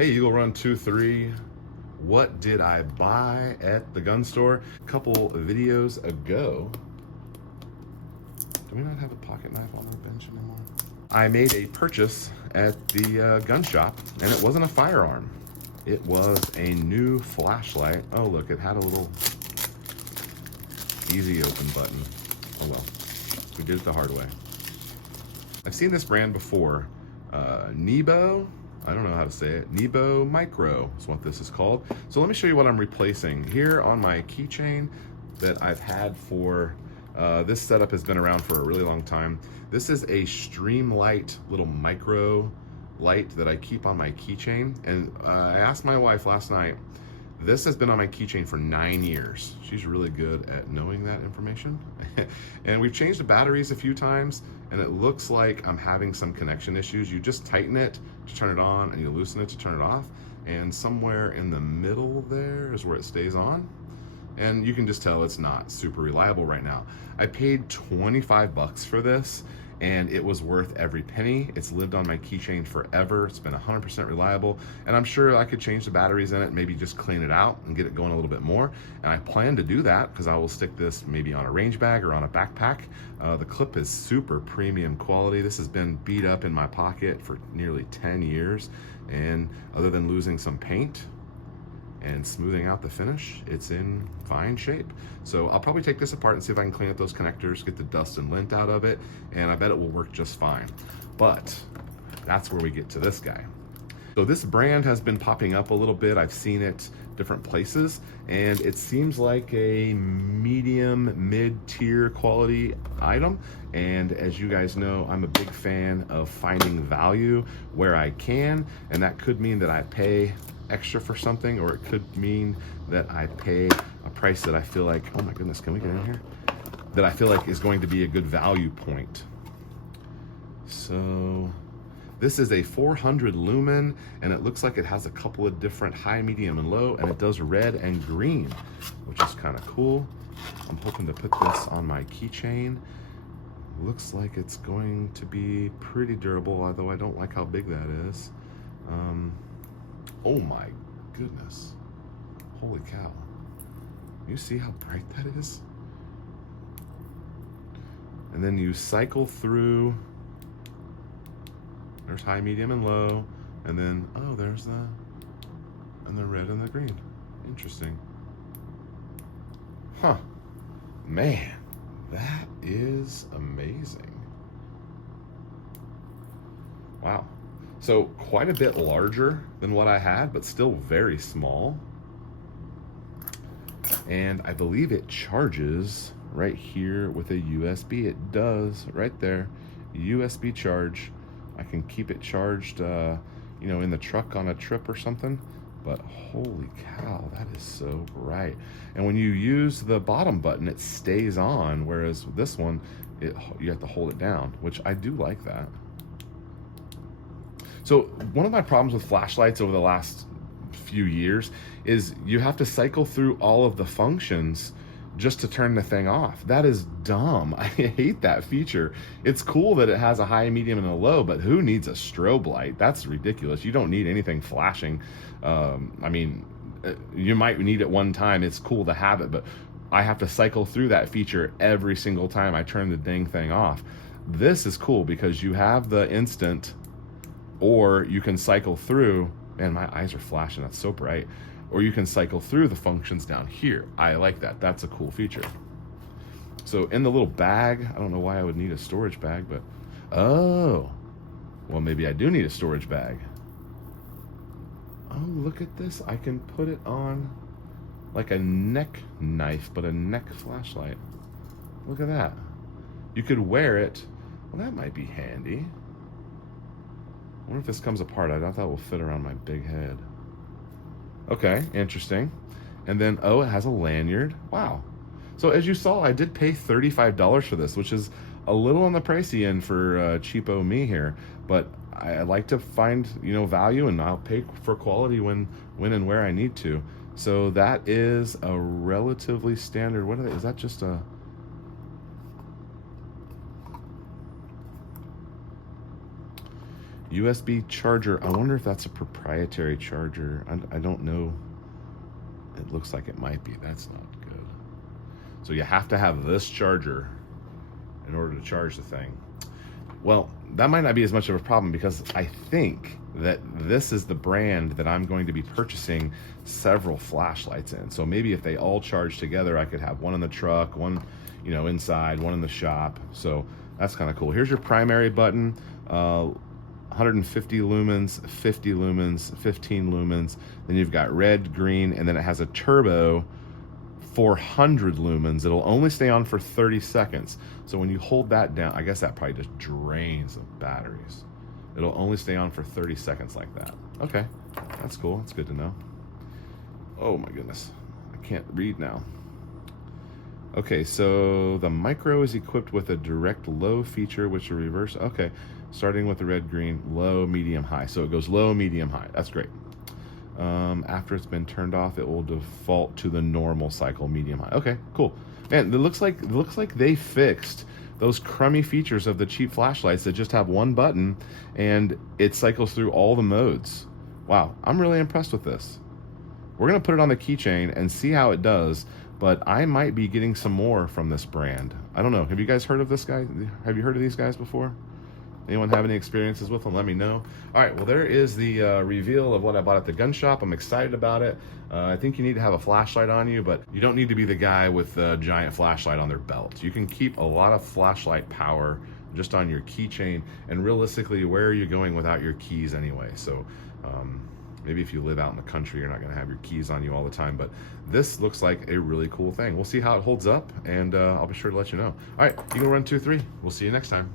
Hey, Eagle Run 23. What did I buy at the gun store a couple videos ago? Do we not have a pocket knife on the bench anymore? I made a purchase at the gun shop, and it wasn't a firearm. It was a new flashlight. Oh, look, it had a little easy open button. Oh well, we did it the hard way. I've seen this brand before. Nebo, I don't know how to say it. Nebo Mycro is what this is called. So let me show you what I'm replacing. Here on my keychain that I've had for, this setup has been around for a really long time. This is a Streamlight little micro light that I keep on my keychain. And I asked my wife last night, this has been on my keychain for 9 years. She's really good at knowing that information. And we've changed the batteries a few times, and it looks like I'm having some connection issues. You just tighten it to turn it on, and you loosen it to turn it off. And somewhere in the middle there is where it stays on. And you can just tell it's not super reliable right now. I paid 25 bucks for this, and it was worth every penny. It's lived on my keychain forever. It's been 100% reliable, and I'm sure I could change the batteries in it, maybe just clean it out and get it going a little bit more. And I plan to do that because I will stick this maybe on a range bag or on a backpack. The clip is super premium quality. This has been beat up in my pocket for nearly 10 years, and other than losing some paint and smoothing out the finish, it's in fine shape. So I'll probably take this apart and see if I can clean up those connectors, get the dust and lint out of it, and I bet it will work just fine. But that's where we get to this guy. So this brand has been popping up a little bit. I've seen it different places, and it seems like a medium mid-tier quality item. And as you guys know, I'm a big fan of finding value where I can, and that could mean that I pay extra for something, or it could mean that I pay a price that I feel like, oh my goodness, can we get in here? That I feel like is going to be a good value point. So this is a 400 lumen, and it looks like it has a couple of different high, medium, and low, and it does red and green, which is kind of cool. I'm hoping to put this on my keychain. Looks like it's going to be pretty durable, although I don't like how big that is. Oh my goodness. Holy cow. You see how bright that is? And then you cycle through. There's high, medium, and low. And then, oh, there's the red and the green. Interesting. Huh. Man, that is amazing. Wow. So quite a bit larger than what I had, but still very small. And I believe it charges right here with a USB. It does, right there, USB charge. I can keep it charged, you know, in the truck on a trip or something. But holy cow, that is so bright. And when you use the bottom button, it stays on, whereas this one, you have to hold it down, which I do like that. So one of my problems with flashlights over the last few years is you have to cycle through all of the functions just to turn the thing off. That is dumb. I hate that feature. It's cool that it has a high, medium, and a low, but who needs a strobe light? That's ridiculous. You don't need anything flashing. I mean, you might need it one time. It's cool to have it, but I have to cycle through that feature every single time I turn the dang thing off. This is cool because you have the instant, or you can cycle through, man, my eyes are flashing, that's so bright. Or you can cycle through the functions down here. I like that, that's a cool feature. So in the little bag, I don't know why I would need a storage bag, but, oh, well, maybe I do need a storage bag. Oh, look at this, I can put it on like a neck knife, but a neck flashlight. Look at that. You could wear it, well, that might be handy. I wonder if this comes apart. I doubt that will fit around my big head. Okay, interesting. And then, oh, it has a lanyard. Wow. So as you saw, I did pay $35 for this, which is a little on the pricey end for cheapo me here. But I like to find, you know, value, and I'll pay for quality when and where I need to. So that is a relatively standard, what are they, is that just a, USB charger. I wonder if that's a proprietary charger. I don't know. It looks like it might be. That's not good. So you have to have this charger in order to charge the thing. Well, that might not be as much of a problem because I think that this is the brand that I'm going to be purchasing several flashlights in. So maybe if they all charge together, I could have one in the truck, one, you know, inside, one in the shop. So that's kind of cool. Here's your primary button, 150 lumens, 50 lumens, 15 lumens. Then you've got red, green, and then it has a turbo 400 lumens. It'll only stay on for 30 seconds. So when you hold that down, I guess that probably just drains the batteries. It'll only stay on for 30 seconds like that. Okay, that's cool. That's good to know. Oh my goodness, I can't read now. Okay, so the Mycro is equipped with a direct low feature, which will reverse. Okay, starting with the red, green, low, medium, high. So it goes low, medium, high. That's great. After it's been turned off, it will default to the normal cycle, medium, high. Okay, cool. Man, it looks like they fixed those crummy features of the cheap flashlights that just have one button and it cycles through all the modes. Wow, I'm really impressed with this. We're gonna put it on the keychain and see how it does, but I might be getting some more from this brand. I don't know. Have you guys heard of this guy? Have you heard of these guys before? Anyone have any experiences with them? Let me know. All right, well, there is the reveal of what I bought at the gun shop. I'm excited about it. I think you need to have a flashlight on you, but you don't need to be the guy with the giant flashlight on their belt. You can keep a lot of flashlight power just on your keychain, and realistically, where are you going without your keys anyway? So maybe if you live out in the country, you're not gonna have your keys on you all the time, but this looks like a really cool thing. We'll see how it holds up, and I'll be sure to let you know. All right, Eagle Run 2-3. We'll see you next time.